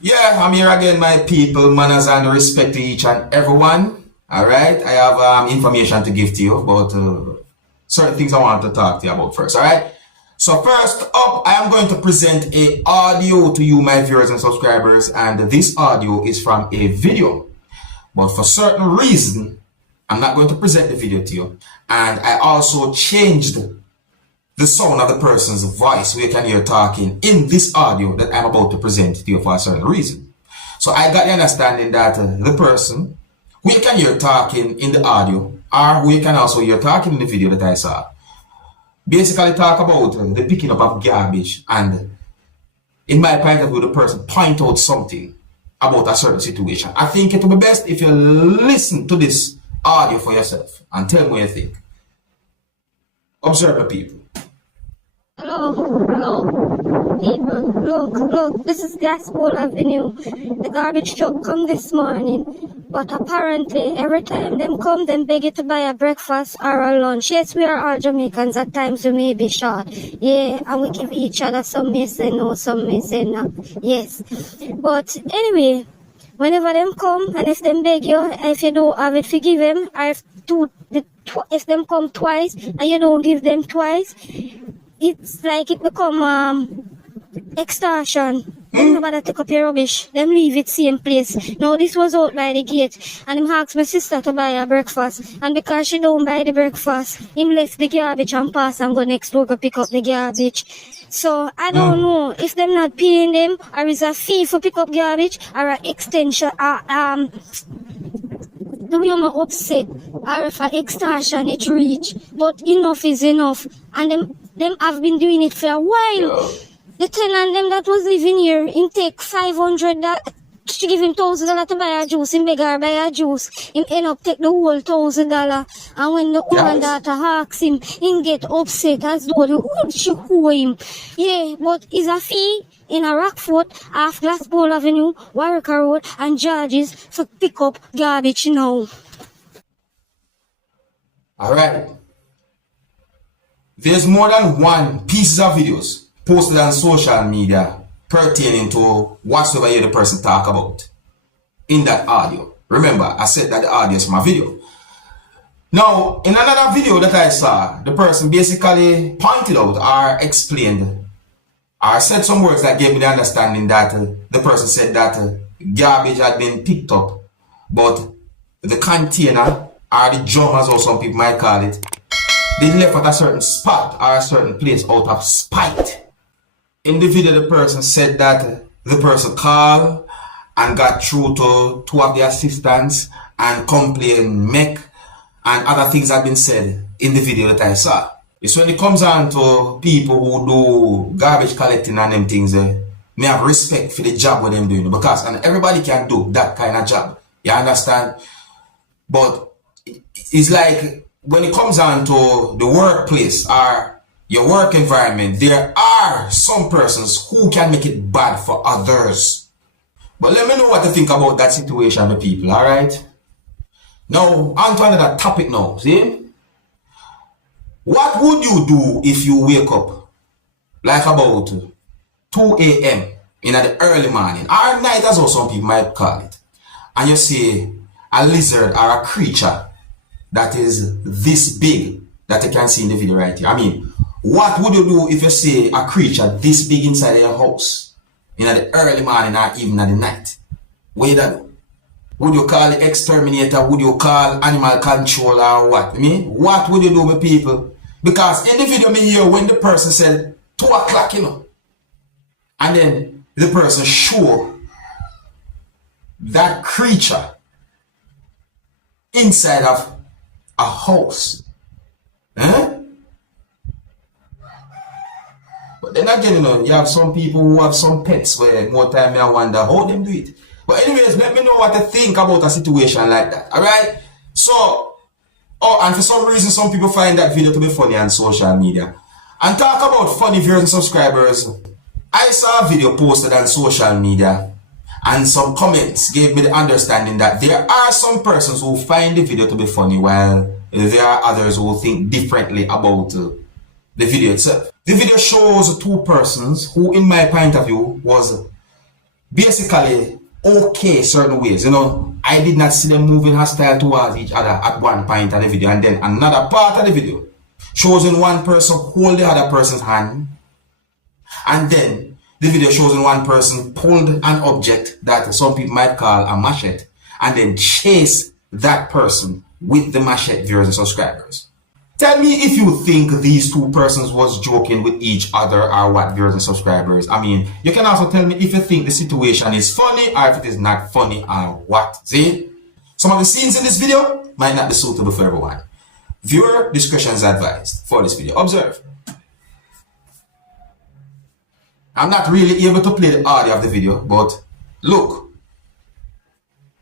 Yeah, I'm here again, my people, manners and respect to each and everyone. All right, I have information to give to you about certain things I want to talk to you about first. All right. So first up, I am going to present a audio to you, my viewers and subscribers, and this audio is from a video. But for certain reason, I'm not going to present the video to you, and I also changed the sound of the person's voice we can hear talking in this audio that I'm about to present to you for a certain reason. So I got the understanding that the person who you can hear talking in the audio or who you can also hear talking in the video that I saw basically talk about the picking up of garbage, and in my point of view the person point out something about a certain situation. I think it will be best if you listen to this audio for yourself and tell me what you think. Observe the people. Hello, people, look, this is Dancehall Avenue. The garbage truck come this morning, but apparently every time them come, them beg you to buy a breakfast or a lunch. Yes, we are all Jamaicans, at times we may be short, yeah, and we give each other some may say no, some may say no, yes. But anyway, whenever them come, and if them beg you, if you don't have it, forgive them, or if them come twice, and you don't give them twice, it's like it become extortion. Them nobody take up your rubbish. Them leave it same place. Now this was out by the gate, and him asked my sister to buy a breakfast, and because she don't buy the breakfast, him left the garbage and pass and go next door to pick up the garbage. So I don't know if them not paying them, or is a fee for pick up garbage, or an extension, the way I'm upset, or if an extortion it reach. But enough is enough, and them have been doing it for a while. The tenant them that was living here, him take 500 that she give him $1,000 to buy a juice, him beg her buy a juice, him end up take the whole $1,000, and when the woman daughter asks him get upset as though the whole she owe him. Yeah, but it's a fee in a Rockford, off Glassball Avenue, Warwick Road, and George's for pick up garbage now. Alright. There's more than one piece of videos posted on social media pertaining to whatsoever the person talk about in that audio. Remember, I said that the audio is my video. Now, in another video that I saw, the person basically pointed out or explained or said some words that gave me the understanding that the person said that garbage had been picked up, but the container or the drum, as or some people might call it, they left at a certain spot or a certain place out of spite. In the video, the person said that the person called and got through to two of the assistants and complained, make, and other things have been said in the video that I saw. So when it comes on to people who do garbage collecting and them things, may have respect for the job what them doing, because and everybody can do that kind of job. You understand? But it's like when it comes on to the workplace or your work environment, there are some persons who can make it bad for others. But let me know what to think about that situation, the people, alright? Now, on to another topic now, see? What would you do if you wake up like about 2 a.m. in the early morning, or night as well some people might call it, and you see a lizard or a creature that is this big that you can see in the video right here? I mean, what would you do if you see a creature this big inside your house in the early morning or even at the night? What would you do? Would you call the exterminator? Would you call animal control or what? I mean, what would you do with people? Because in the video me hear when the person said 2 o'clock, you know, and then the person show that creature inside of a house. But then again, you know, you have some people who have some pets where more time I wonder how them do it. But anyways, let me know what to think about a situation like that. Alright? So, and for some reason some people find that video to be funny on social media. And talk about funny viewers and subscribers. I saw a video posted on social media, and some comments gave me the understanding that there are some persons who find the video to be funny, while there are others who think differently about the video itself. The video shows two persons who, in my point of view, was basically okay certain ways. You know, I did not see them moving hostile towards each other at one point of the video, and then another part of the video shows in one person hold the other person's hand, and then the video shows in one person pulled an object that some people might call a machete, and then chase that person with the machete, viewers and subscribers. Tell me if you think these two persons was joking with each other or what, viewers and subscribers. I mean, you can also tell me if you think the situation is funny or if it is not funny or what. See? Some of the scenes in this video might not be suitable for everyone. Viewer discretion is advised for this video. Observe. I'm not really able to play the audio of the video, but look.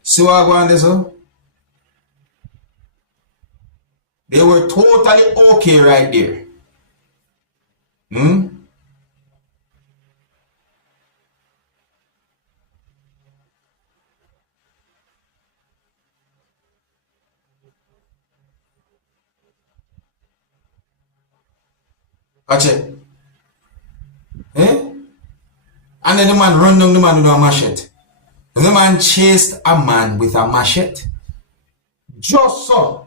See what I go on this, huh? They were totally okay right there. Watch it. Eh? And then the man run down the man with a machete. And the man chased a man with a machete. Just so.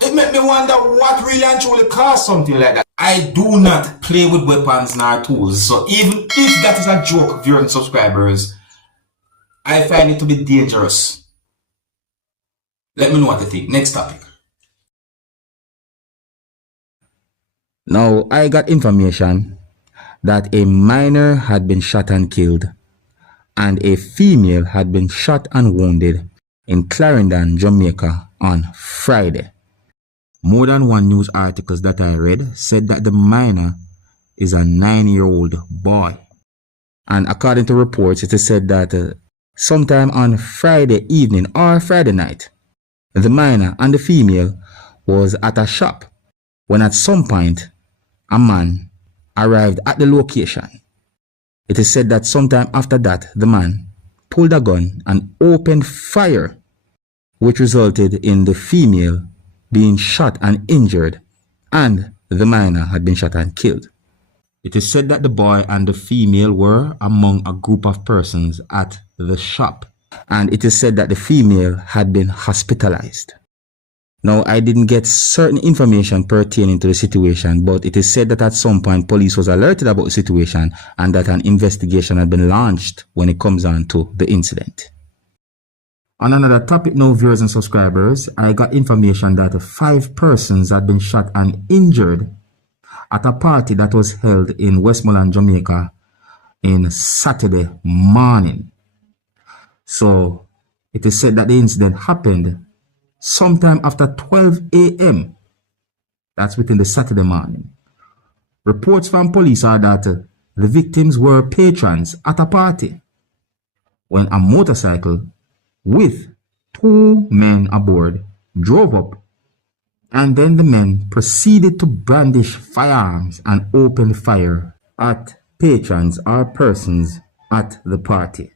It made me wonder what really and truly caused something like that. I do not play with weapons nor tools. So even if that is a joke, viewers and subscribers, I find it to be dangerous. Let me know what you think. Next topic. Now, I got information that a minor had been shot and killed, and a female had been shot and wounded in Clarendon, Jamaica on Friday. More than one news articles that I read said that the minor is a 9-year-old boy. And according to reports, it is said that sometime on Friday evening or Friday night, the minor and the female was at a shop when at some point a man arrived at the location. It is said that sometime after that, the man pulled a gun and opened fire, which resulted in the female being shot and injured, and the minor had been shot and killed. It is said that the boy and the female were among a group of persons at the shop, and it is said that the female had been hospitalized. Now, I didn't get certain information pertaining to the situation, but it is said that at some point police was alerted about the situation and that an investigation had been launched when it comes on to the incident. On another topic now, viewers and subscribers, I got information that 5 persons had been shot and injured at a party that was held in Westmoreland, Jamaica in Saturday morning. So, it is said that the incident happened sometime after 12 a.m. That's within the Saturday morning. Reports from police are that the victims were patrons at a party when a motorcycle with 2 men aboard drove up, and then the men proceeded to brandish firearms and open fire at patrons or persons at the party.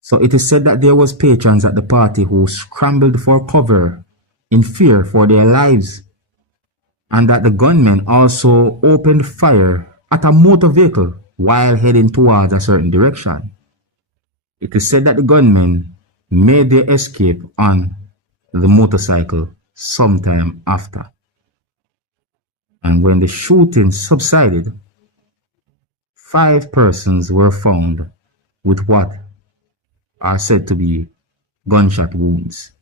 So it is said that there was patrons at the party who scrambled for cover in fear for their lives, and that the gunmen also opened fire at a motor vehicle while heading towards a certain direction. It is said that the gunmen made their escape on the motorcycle sometime after. And when the shooting subsided, 5 persons were found with what are said to be gunshot wounds.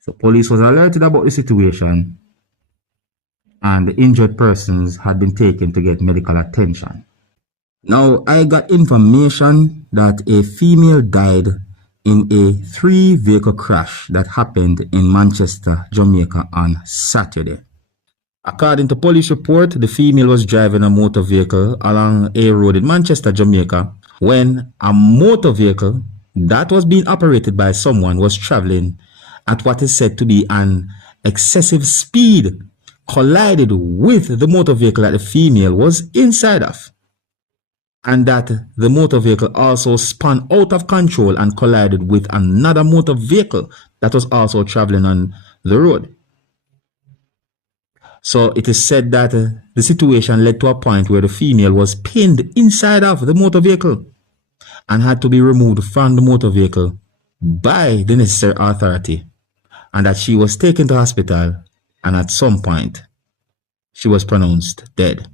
So police was alerted about the situation, and the injured persons had been taken to get medical attention. Now, I got information that a female died in a 3-vehicle crash that happened in Manchester, Jamaica on Saturday. According to police report, the female was driving a motor vehicle along a road in Manchester, Jamaica, when a motor vehicle that was being operated by someone was traveling at what is said to be an excessive speed, collided with the motor vehicle that the female was inside of, and that the motor vehicle also spun out of control and collided with another motor vehicle that was also traveling on the road. So it is said that the situation led to a point where the female was pinned inside of the motor vehicle, and had to be removed from the motor vehicle by the necessary authority, and that she was taken to hospital, and at some point she was pronounced dead.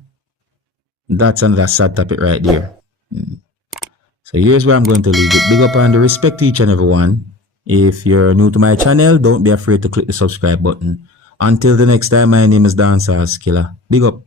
That's another sad topic right there. So here's where I'm going to leave it. Big up and respect to each and everyone. If you're new to my channel, don't be afraid to click the subscribe button. Until the next time, my name is Dancehall Skilla. Big up.